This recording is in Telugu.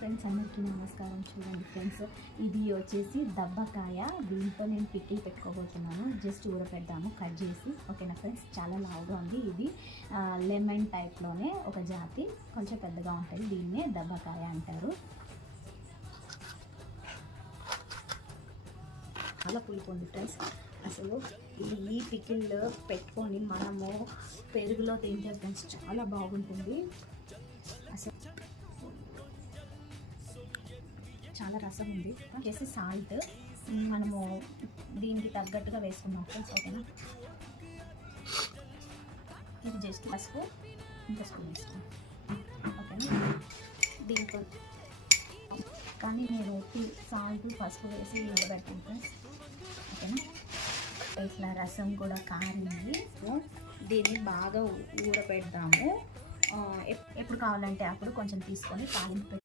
ఫ్రెండ్స్, అందరికీ నమస్కారం. చూడండి ఫ్రెండ్స్, ఇది వచ్చేసి దబ్బకాయ. దీంతో నేను పికిల్ పెట్టుకోబోతున్నాను. జస్ట్ ఊరపెడదాము కట్ చేసి. ఓకేనా ఫ్రెండ్స్, చాలా లావుగా ఉంది. ఇది లెమన్ టైప్లోనే ఒక జాతి, కొంచెం పెద్దగా ఉంటుంది. దీన్నే దబ్బకాయ అంటారు. చాలా పులుపు ఉంది ఫ్రెండ్స్. అసలు ఈ పికిల్ పెట్టుకొని మనము పెరుగులో తింటే ఫ్రెండ్స్ చాలా బాగుంటుంది. అసలు చాలా రసం ఉంది. వచ్చేసి సాల్ట్ మనము దీనికి తగ్గట్టుగా వేసుకున్నాం ఫ్రెండ్స్. ఓకేనా, ఇది జస్ట్ పసుపు ఇంకా స్పూన్ వేసుకున్నాం. ఓకేనా, దీంతో కానీ నేను సాల్ట్ పసుపు వేసి ఉడకబెట్టాను ఫ్రెండ్స్. ఓకేనా, ఇట్లా రసం కూడా కారింది. దీన్ని బాగా ఊరపెడదాము. ఎప్పుడు కావాలంటే అప్పుడు కొంచెం తీసుకొని తాలింపు